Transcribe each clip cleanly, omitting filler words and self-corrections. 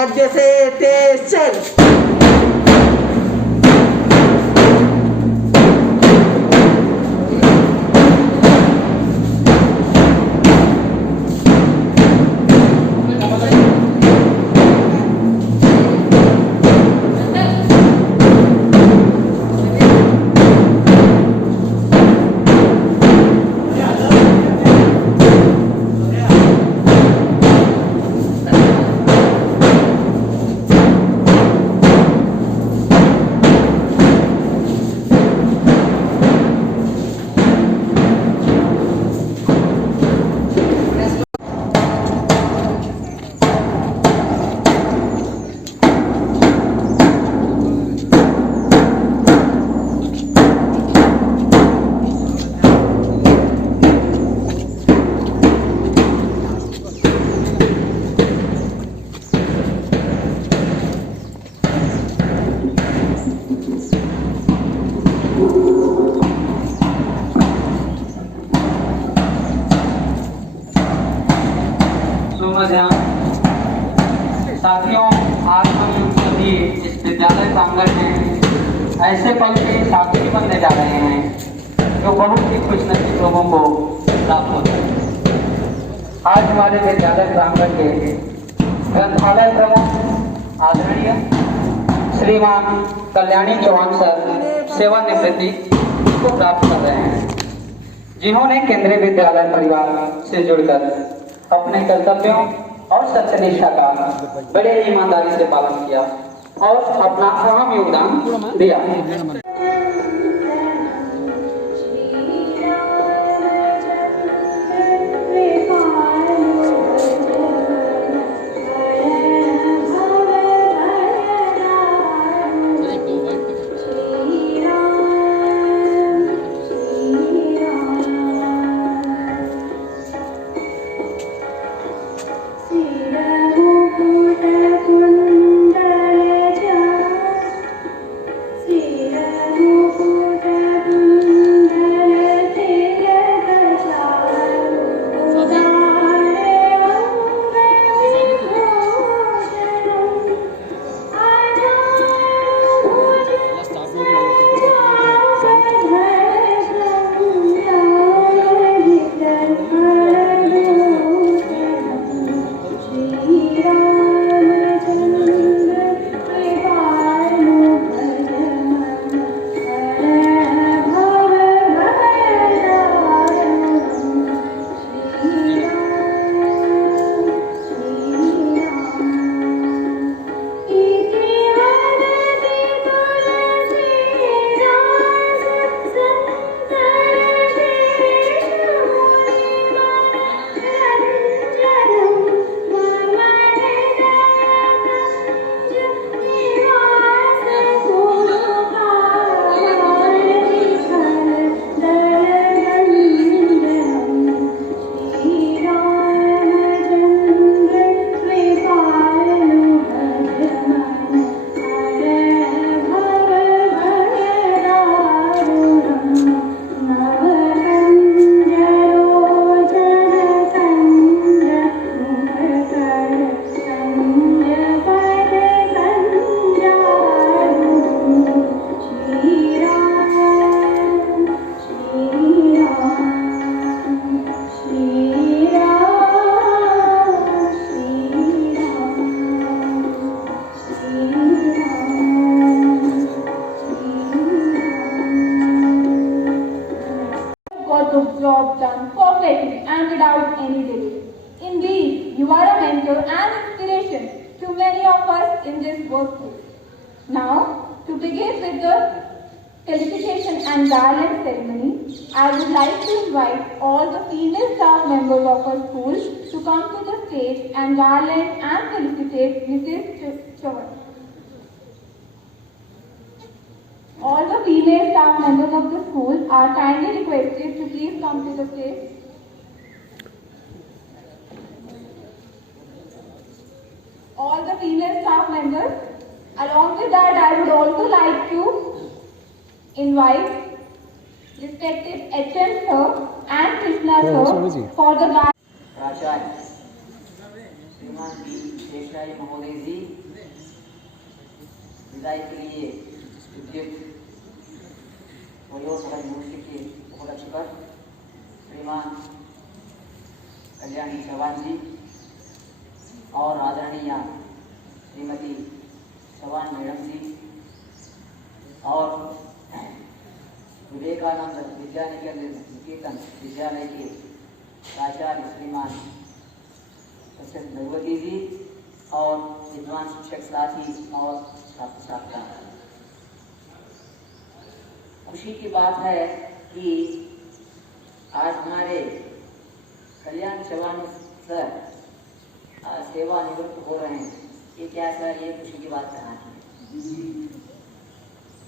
मध्य से तेज चल। साथियों, आज हम सभी इस विद्यालय प्रांगण में ऐसे पल के साथी बनने जा रहे हैं जो बहुत ही खुशनसीब लोगों को प्राप्त होते हैं। आज हमारे विद्यालय प्रांगण के ग्रंथालय प्रमुख आदरणीय श्रीमान कल्याणी चौहान सर सेवानिवृत्ति को प्राप्त कर रहे हैं, जिन्होंने केंद्रीय विद्यालय परिवार से जुड़कर अपने कर्तव्यों और सत्यनिष्ठा का बड़े ईमानदारी से पालन किया और अपना अहम योगदान दिया। Job done perfectly and without any delay. Indeed, you are a mentor and inspiration to many of us in this workplace. Now, to begin with the felicitation and garland ceremony, I would like to invite all the female staff members of our school to come to the stage and garland and felicitate Mrs. Chauhan. All the female staff members of the school are kindly requested to please come to the stage. All the female staff members. Along with that, I would also like to invite respected HM sir and Krishna sir for the प्राचार्य श्रीमान B Desai महोदय जी विदाई के लिए gift वयोसभा university के उपलक्ष्य श्रीमान कल्याणी चौहान जी और आदरणीय श्रीमती चौहान मैडम जी और विवेकानंद निकेतन विद्यालय के प्राचार्य श्रीमान भगवती जी और विद्वान शिक्षक साथी और छात्र छात्रा। खुशी की बात है कि आज हमारे कल्याण चौहान सर सेवानिवृत्त हो रहे हैं। ये क्या सर, ये खुशी की बात कहाँ की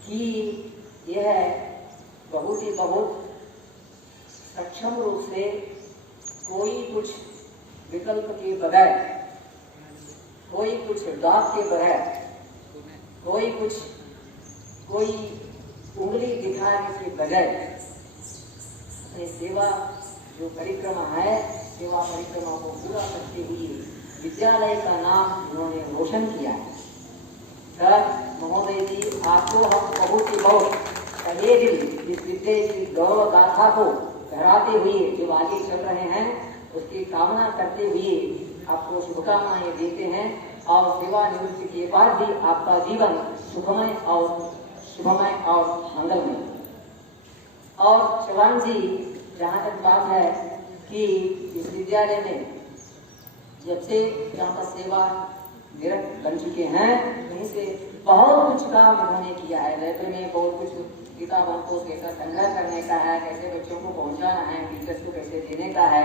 कि यह बहुत सक्षम रूप से कोई कुछ विकल्प के बगैर, कोई कुछ दाव के बगैर, कोई उंगली दिखाने के बगैर अपनी सेवा जो परिक्रमा है, सेवा परिक्रमा को पूरा करते हुए विद्यालय का नाम उन्होंने रोशन किया है। सर महोदय जी, आपको हम बहुत तहे दिल इस विद्या की गौरव गाथा को दोहराते हुए जो आगे चल रहे हैं उसकी कामना करते हुए आपको शुभकामनाएं देते हैं और सेवानिवृत्ति के बाद भी आपका जीवन सुखमय और मंगलमय। और चौहान जी, जहाँ तक बात है कि इस विद्यालय में जब से यहाँ पर सेवा निरत बन चुके हैं, वहीं से बहुत कुछ काम इन्होंने किया है। लाइब्रेरी में बहुत कुछ किताबों को कैसा संग्रह करने का है, कैसे बच्चों को पहुंचाना है, टीचर्स को कैसे देने का है।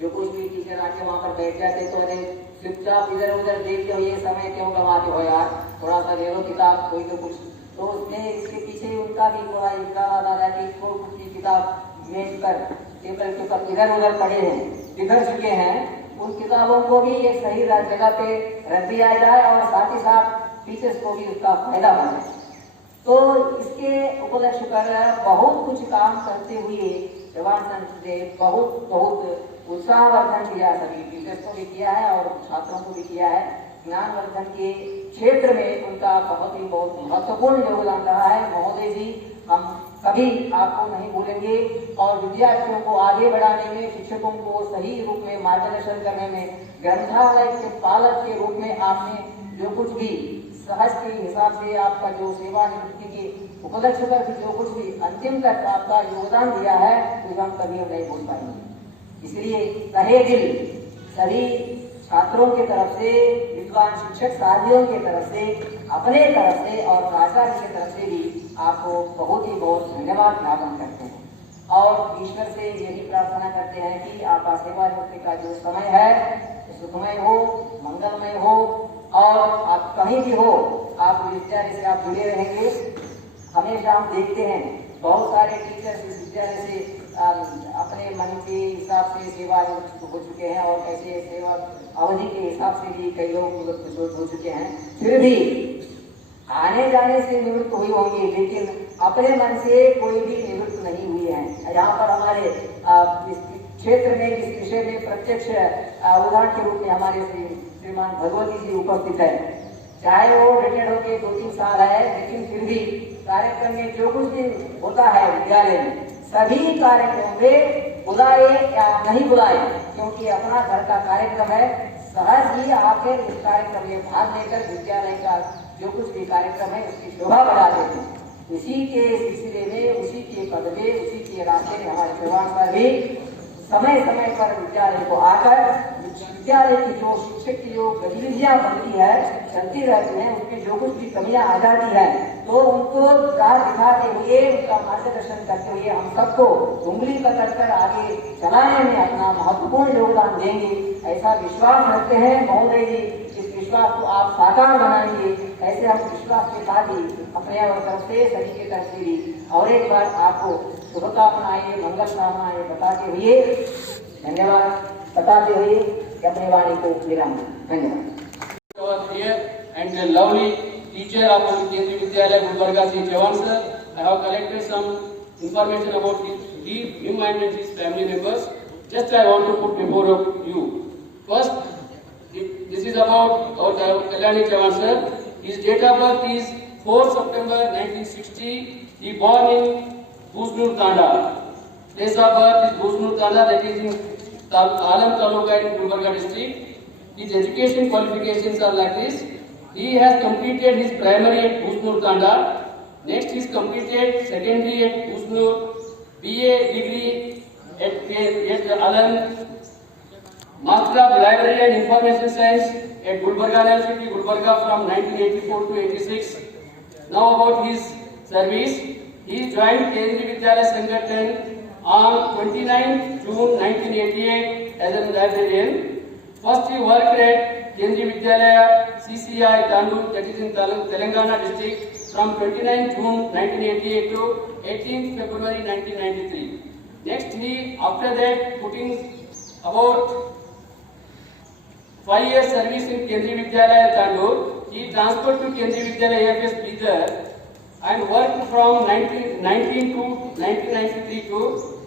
जो कुछ भी टीचर आके वहाँ पर बैठ जाते तो अरे चुपचाप इधर उधर देखते हो, ये समय क्यों गंवाते हो यार, थोड़ा सा ले लो किताब, कोई तो कुछ। तो उसमें इसके पीछे उनका भी थोड़ा इल्जाम आ रहा कि कुछ की किताब मेज पर टेबल के ऊपर इधर उधर पड़े हैं, बिगड़ चुके हैं। उन किताबों को भी एक सही जगह पे रख दिया जाए और साथ ही साथ टीचर्स को भी उसका फायदा बने। तो इसके उपलक्ष्य पर बहुत कुछ काम करते हुए चौहान सर ने बहुत उत्साहवर्धन किया, सभी टीचर्स को भी किया है और छात्रों को भी किया है। ज्ञानवर्धन के क्षेत्र में उनका बहुत महत्वपूर्ण योगदान रहा है। महोदय जी, हम कभी आपको नहीं भूलेंगे और विद्यार्थियों को आगे बढ़ाने में, शिक्षकों को सही रूप में मार्गदर्शन करने में, ग्रंथालय के पालक के रूप में आपने जो कुछ भी सहज के हिसाब से आपका जो सेवानिवृत्ति के उपलक्ष्य पर भी जो कुछ भी अंतिम तक आपका योगदान दिया है, तो हम कभी नहीं भूल पाएंगे। इसलिए तहे दिल सभी छात्रों की तरफ से, विद्वान शिक्षक साथियों की तरफ से, अपने तरफ से और प्राचार्य की तरफ से भी आपको बहुत धन्यवाद ज्ञापन करते हैं और ईश्वर से यही प्रार्थना करते हैं कि आपका सेवानिवृत्ति का जो समय है सुखमय हो, मंगलमय हो और आप कहीं भी हो, आप विद्यालय से आप जुड़े रहेंगे। हमेशा हम देखते हैं बहुत सारे टीचर्स इस विद्यालय से अपने मन के हिसाब से सेवा हो चुके हैं और ऐसे सेवा अवधि के हिसाब से भी कई लोग निवृत्त हो चुके हैं। फिर भी आने जाने से निवृत्त हुई होंगी, लेकिन अपने मन से कोई भी निवृत्त नहीं हुई है। यहाँ पर हमारे इस क्षेत्र में, इस विषय में प्रत्यक्ष उदाहरण के रूप में हमारे श्रीमान भगवती जी उपस्थित है। चाहे वो रिटायर्ड होके 2-3 साल है, लेकिन फिर भी कार्यक्रम में जो कुछ भी होता है विद्यालय में, सभी कार्यक्रमों में बुलाए या नहीं बुलाए, क्योंकि अपना घर का कार्यक्रम है, सहज ही आकर इस कार्यक्रम में भाग लेकर विद्यालय का जो कुछ भी कार्यक्रम है उसकी शोभा बढ़ा देते हैं। उसी के सिलसिले में, उसी के पद में, उसी के रास्ते में हमारे चौहान सर भी समय समय पर विद्यालय को आकर विद्यालय की जो शिक्षक की जो गतिविधियां बनती है, चलती रहती है, उसमें जो कुछ भी कमियां आ जाती है तो उनको राह दिखाते हुए, उनका मार्गदर्शन करते हुए हम सबको उंगली पकड़कर आगे चलाने में अपना महत्वपूर्ण योगदान देंगे, ऐसा विश्वास रखते हैं। महोदय जी, इस विश्वास को आप साकार बनाएंगे, ऐसे हम विश्वास के साथ ही अपने तरफ से, सभी के तरफ से भी और एक बार आपको शुभकामनाएं, मंगल कामनाएं बताते हुए, धन्यवाद बताते हुए अपने वाणी को विराम दें। धन्यवाद। And the lovely teacher of Kendriya Vidyalaya Gulbarga, Sri Chauhan sir, I have collected some information about him and his family members. Just I want to put before you. First, this is about our Kalyani Chauhan sir. His date of birth is 4 September 1960. He born in Bujnur Tanda. Place of birth is Bujnur Tanda, that is in Alam Taluka in Gulbarga district. His education qualifications are like this. He has completed his primary at Bujnur Tanda. Next, he has completed secondary at Bujnur, BA degree at Alam, Master of Library and Information Science at Gulbarga University, Gulbarga from 1984 to 86. Now about his service. He joined Kendriya Vidyalaya Sangathan on 29 June 1988 as a librarian. First, he worked at Kendriya Vidyalaya CCI Tandur, that is in Telangana district, from 29 June 1988 to 18 February 1993. Next, after that, putting about 5 years service in Kendriya Vidyalaya Tandur, he transferred to Kendriya Vidyalaya AFS Bidar and worked from 1919 to 1993 to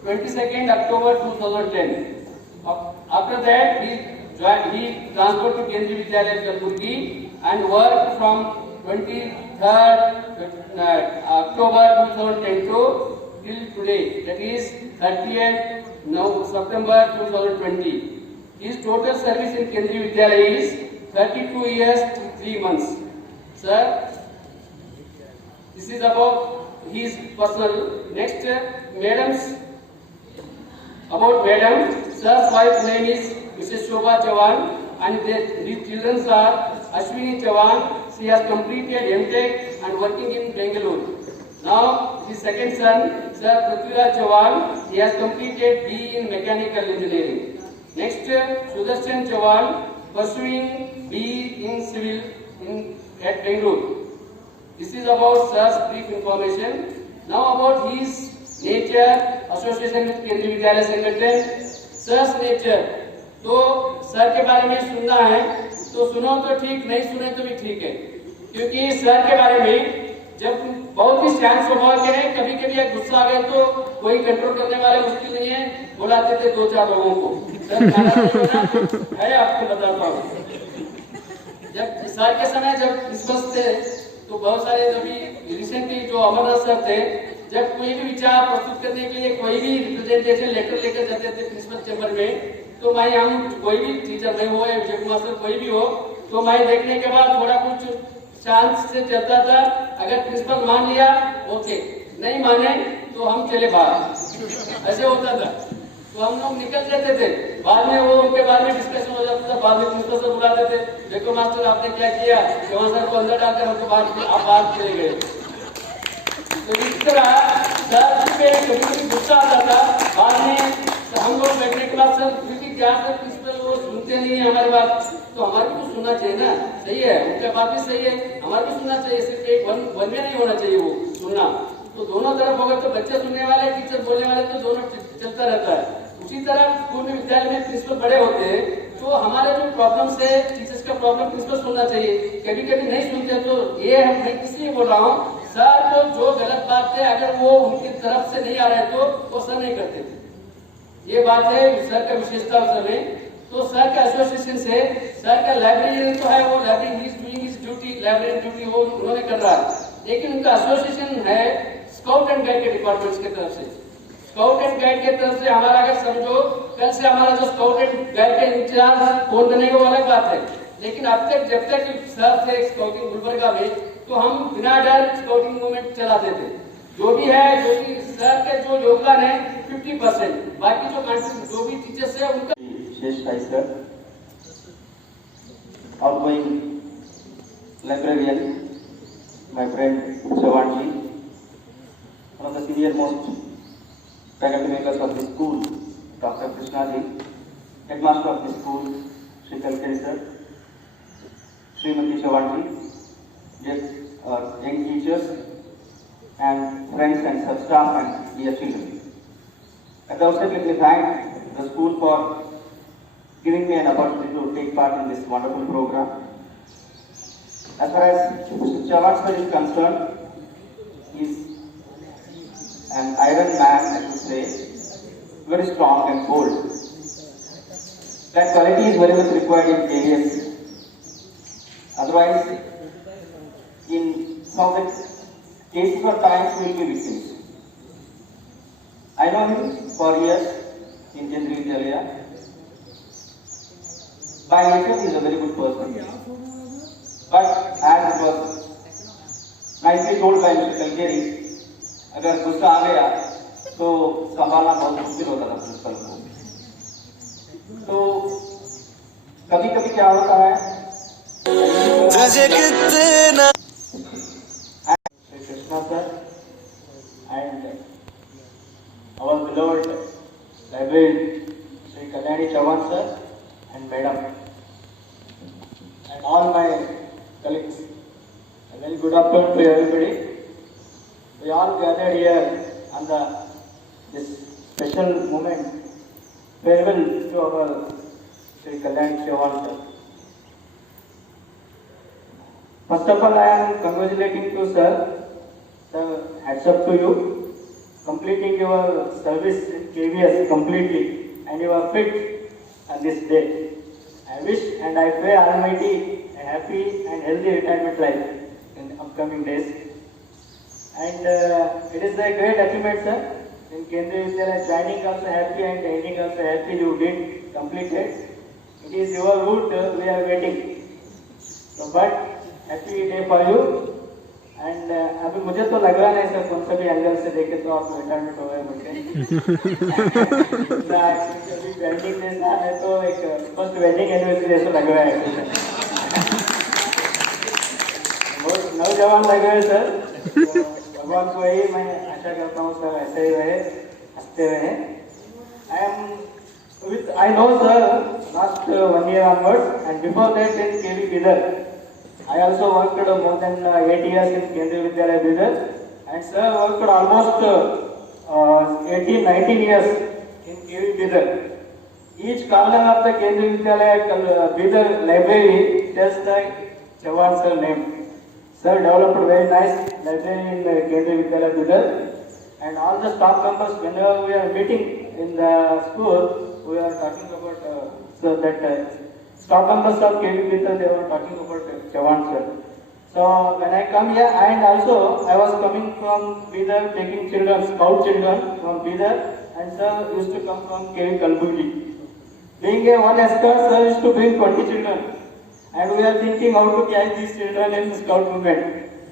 22nd October 2010. After that, he transferred to Kendriya Vidyalaya Kalburgi and worked from 23rd October 2010 to till today, that is 30th September 2020. His total service in Kendriya Vidyalaya is 32 years to 3 months. Sir, this is about his personal. Next, madams. About madam, sir's wife name is Mrs. Shobha Chavan and his children are Ashwini Chavan. She has completed MTech and working in Bangalore. Now, his second son, Sir Prithviraj Chavan, he has completed BE in Mechanical Engineering. Next, Sudarshan Chavan, pursuing BE in Civil at Bangalore. This is about Sir's brief information. Now about his nature, association with Kendriya Vidyalaya Sangathan. Sir's nature, तो sir के बारे में सुनना है तो सुनो तो ठीक, नहीं सुने तो भी ठीक है, क्योंकि सर के बारे में जब बहुत ही शांत स्वभाव के हैं, कभी कभी गुस्सा आ गए तो कोई कंट्रोल करने वाला मुश्किल नहीं है, बुलाते थे 2-4 लोगों को। सर है आपको बताता हूँ, जब सर के समय जब क्रिसमस थे तो बहुत सारे अभी रिसेंटली जो अमरनाथ सर थे, जब कोई भी विचार प्रस्तुत करने के लिए कोई भी रिप्रेजेंटेशन लेटर लेकर जाते थे क्रिसमस चैम्बर में, तो मैं हम कोई भी टीचर में हो या विजय कुमार सर कोई भी हो, तो मैं देखने के बाद थोड़ा कुछ शांत से चलता था। अगर प्रिंसिपल मान लिया ओके, नहीं माने तो हम चले बाहर, ऐसे होता था। तो हम लोग निकल जाते थे, बाद में वो उनके बारे में डिस्कशन हो जाता था, बाद में प्रिंसिपल सर बुलाते थे, देखो मास्टर आपने क्या किया, जवान सर को अंदर डालकर हमको बाहर चले गए। तो इस तरह सर पे कभी गुस्सा आता था, बाद में हम लोग बैठने के बाद सर क्योंकि क्या सर प्रिंसिपल वो सुनते नहीं है हमारी बात, तो हमारे को सुनना चाहिए ना, सही है, उनका बात भी सही है, हमारे को सुनना चाहिए, सिर्फ एक वन में नहीं होना चाहिए वो सुनना, तो दोनों तरफ होगा तो बच्चे सुनने वाले टीचर बोलने वाले, तो दोनों चलता रहता है। उसी तरह स्कूल में विद्यालय में प्रिंसिपल बड़े होते हैं, तो हमारे जो प्रॉब्लम्स है टीचर्स का प्रॉब्लम प्रिंसिपल सुनना चाहिए, कभी कभी नहीं सुनते, तो ये हम मैं इसलिए बोल रहा हूँ सर को जो गलत बात है अगर वो उनकी तरफ से नहीं आ रहा है तो वो सर नहीं करते थे, ये बात है सर का विशेषता सर में। तो सर का एसोसिएशन से सर का लाइब्रेरी तो है, वो library is doing his duty, library duty वो उन्होंने कर रहा है, लेकिन उनका एसोसिएशन है स्काउट एंड गाइड के डिपार्टमेंट्स की तरफ से, स्काउट एंड गाइड की तरफ से हमारा अगर समझो कल से हमारा जो स्काउट एंड गाइड के इंचार्ज कौन बनेगा वो अलग बात है, लेकिन अब तक जब तक सर थे स्काउटिंग गुलबर्गा में तो हम बिना डर स्काउटिंग मूवमेंट चलाते थे। जो भी है, जो भी सर के जो योगदान है 50%, बाकी जो भी टीचर्स है उनका शेष sir, outgoing librarian, my friend Chavan ji, one of the senior most faculty members of the school, Dr. Krishna ji, headmaster of the school, Shri Kalkari sir, Srimati Chavan ji, young teachers and friends and sub-staff and dear children. At the outset, let me thank the school for giving me an opportunity to take part in this wonderful program. As far as Mr. Chavan sir is concerned, he is an iron man, I should say, very strong and bold. That quality is very much required in careers. Otherwise, in some of the cases or times will be victims. I know him for years in Kendriya Vidyalaya. By nature, he is a very good person. But as it was nicely told by Mr. Kalkeri, अगर गुस्सा आ गया तो संभालना बहुत मुश्किल होता था principal को। तो कभी कभी क्या होता है तुझे कितना Krishna sir and our beloved librarian Sri Kalyani Chavan sir and madam and all my colleagues. A very good afternoon to everybody. We all gathered here on this special moment, farewell to our Sri Kalyani Chavan sir. First of all, I am congratulating to sir. Sir, hats up to you, completing your service in KVS completely, and you are fit on this day. I wish and I pray Almighty a happy and healthy retirement life in the upcoming days. And it is a great achievement, sir. In Kendriya Vidyalaya, joining also happy and ending also happy. You did completed. It is your route. We are waiting. So, but happy day for you. And अभी मुझे तो लग रहा नहीं sir कौन सा भी angle से देखे तो आप रिटायरमेंट हो गए मुझे वेडिंग जैसा है तो एक फर्स्ट वेडिंग एनिवर्सरी जैसा लग रहा है बहुत नौजवान लग रहे हैं सर तो भगवान को ही मैं आशा करता हूँ सर ऐसे ही रहे हंसते रहे I know sir last 1 year onwards and before that in KV Bidar I also worked more than 8 years in Kendriya Vidyalaya Bidar and sir worked almost 18-19 years in KV Bidar. Each corner of the Kendriya Vidyalaya Bidar library tells the Chavan sir name. Sir developed a very nice library in Kendriya Vidyalaya Bidar and all the staff members whenever we are meeting in the school we are talking about so that staff members of KV Bidar they were talking about Chavan sir. So when I come here and also I was coming from Bidar taking children, scout children from Bidar and sir used to come from KV Kalburgi. Being a one escort, sir used to bring 20 children and we are thinking how to carry these children in the scout movement.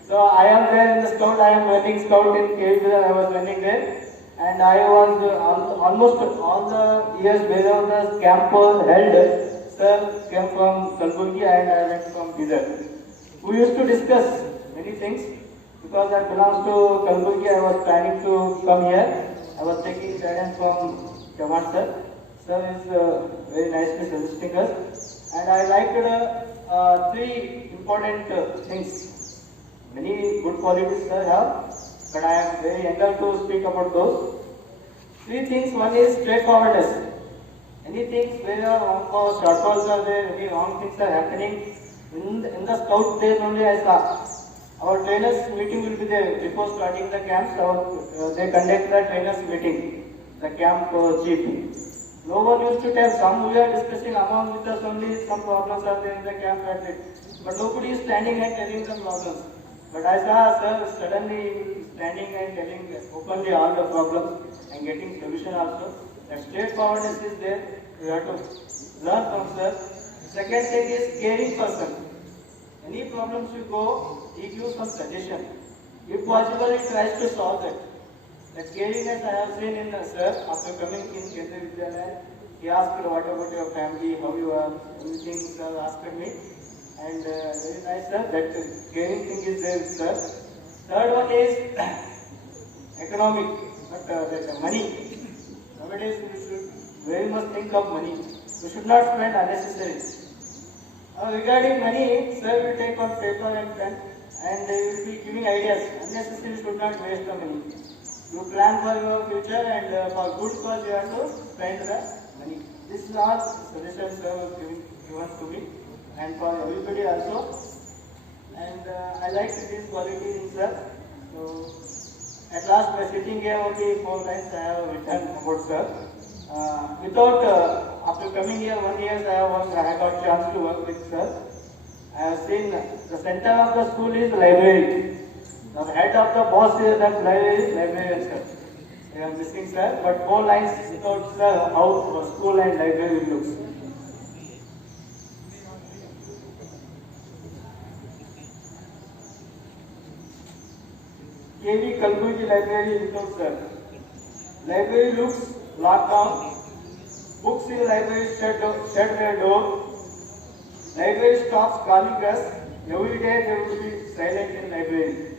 So I am there in the scout, I am running scout in KV Bidar, I was running there and I was almost all the years wherever the camp was held. Sir came from Kalburgi and I went from Bidar. We used to discuss many things because I belong to Kalburgi. I was planning to come here. I was taking guidance from Chavan sir. Sir is very nicely suggesting us and I liked 3 important things. Many good qualities sir have, but I am very eager to speak about those. 3 things. One is straightforwardness. Anything where shortfalls are there, any wrong things are happening, in the scout days only I saw. Our trainers meeting will be there before starting the camps. They conduct the trainers meeting, the camp chief. No one used to tell. Some we are discussing among with us only some problems are there in the camp at it. But nobody is standing and telling the problems. But I saw sir suddenly standing and telling openly all the problems and getting solution also. That straightforwardness is there. We have to learn from sir. Second thing is caring person. Any problems you go, he gives some suggestion. If possible, he tries to solve that. That caringness I have seen in sir after coming in Kendriya Vidyalaya. He asked what about your family, how you are, everything sir asked me. And very nice sir, that caring thing is there sir. Third one is economic, but that money. Nowadays we should very much think of money. We should not spend unnecessarily. Regarding money, sir will take on paper and pen and they will be giving ideas. Unnecessarily should not waste the money. You plan for your future and for good cause you have to spend the money. This is all suggestions sir was given to me and for everybody also. And I like this quality in sir. So at last by sitting here only 4 times I have written about sir. After coming here 1 year I got chance to work with sir. I have seen the center of the school is library. Now the head of the boss is that librarian sir. I am missing sir, but 4 lines without sir how school and library looks. KV Kalburgi Library without sir. Library looks locked down. Books in library shut their door. Library stops calling us. Every day they will be silent in library.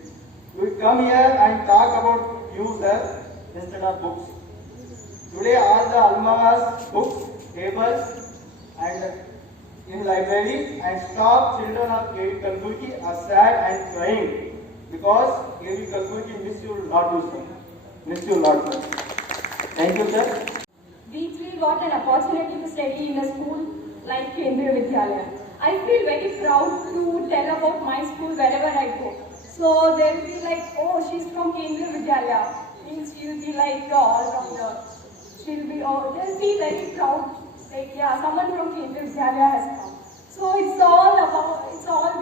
We come here and talk about you, sir, instead of books. Today all the almaras, books, tables and in library and stop children of KV Kalburgi are sad and crying because KV Kalburgi miss you lot, sir. Miss you lot, sir. Thank you, sir. We three got an opportunity to study in a school like Kendriya Vidyalaya. I feel very proud to tell about my school wherever I go. So they'll be like, oh, she's from Kendriya Vidyalaya. Means she'll be like all-rounder. They'll be very proud. Like, yeah, someone from Kendriya Vidyalaya has come. So it's all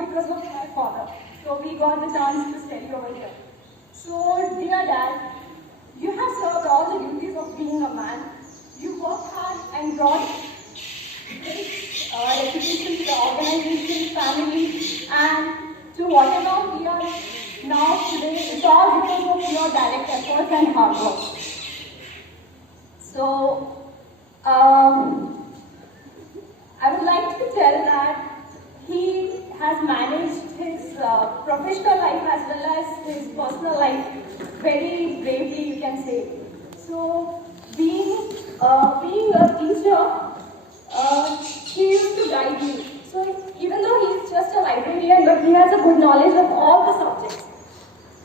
because of my father. So we got the chance to study over here. So dear Dad, you have served all the duties of being a man. You worked hard and brought reputation to the organization, family, and to whatever we are now today. It's all because of your direct efforts and hard work. So, I would like to tell that he has managed his professional life as well as his personal life very bravely, you can say. So, being a teacher, he used to guide me. So even though he is just a librarian, but he has a good knowledge of all the subjects.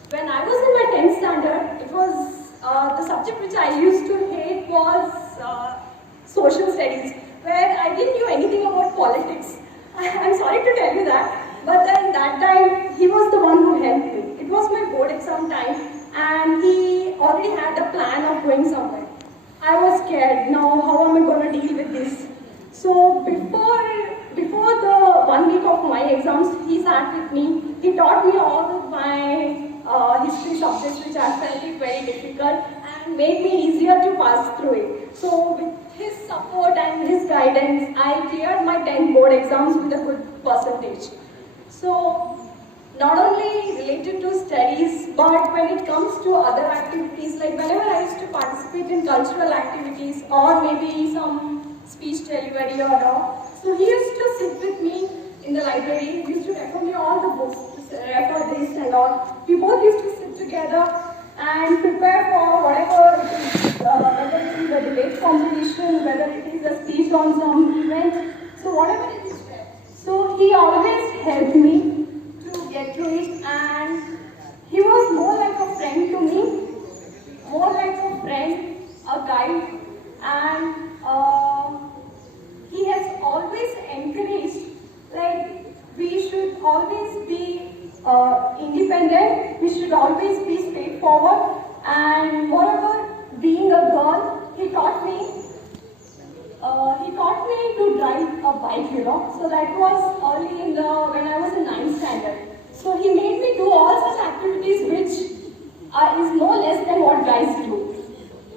When I was in my 10th standard, it was the subject which I used to hate was social studies, where I didn't know anything about politics. I'm sorry to tell you that, but then that time he was the one who helped me. It was my board exam time, and he already had a plan of going somewhere. I was scared. Now, how am I going to deal with this? So before the 1 week of my exams, he sat with me. He taught me all of my history subjects, which I felt it very difficult, and made me easier to pass through it. So with his support and his guidance, I cleared my 10 board exams with a good percentage. So not only related to studies, but when it comes to other activities, like whenever I used to participate in cultural activities or maybe some speech delivery or all, so he used to sit with me in the library. He used to refer me all the books, refer this and all. We both used to sit together and prepare for whatever it is, whether it is a debate competition, whether it is a speech on some event, so whatever it is. So he always helped me to get through it, and he was more like a friend to me, more like a friend, a guide, and he has always encouraged, like, we should always be independent, we should always be straightforward, and moreover, being a girl, he taught me to drive a bike, you know. So that was early when I was in 9th standard. So he made me do all such activities which is no less than what guys do.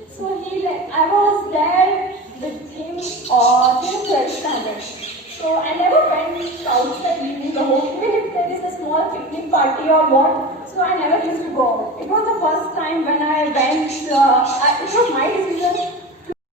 So I was there with him till 12th standard. So I never went outside leaving the home, even if there is a small picnic party or what. So I never used to go out. It was the first time when I went, it was my decision